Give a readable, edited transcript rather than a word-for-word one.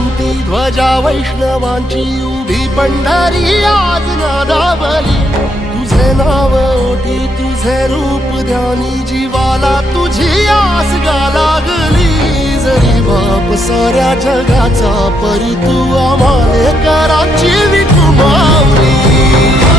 क्रांती ध्वजा वैष्णवांची उभी पंढरी आज नादावली। तुझे नाव ओटी तुझे रूप ध्यानी जीवाला तुझी आस गा लागली। जरी बाप साऱ्या जगाचा परी तू आम्हाले कराची विठू माऊली।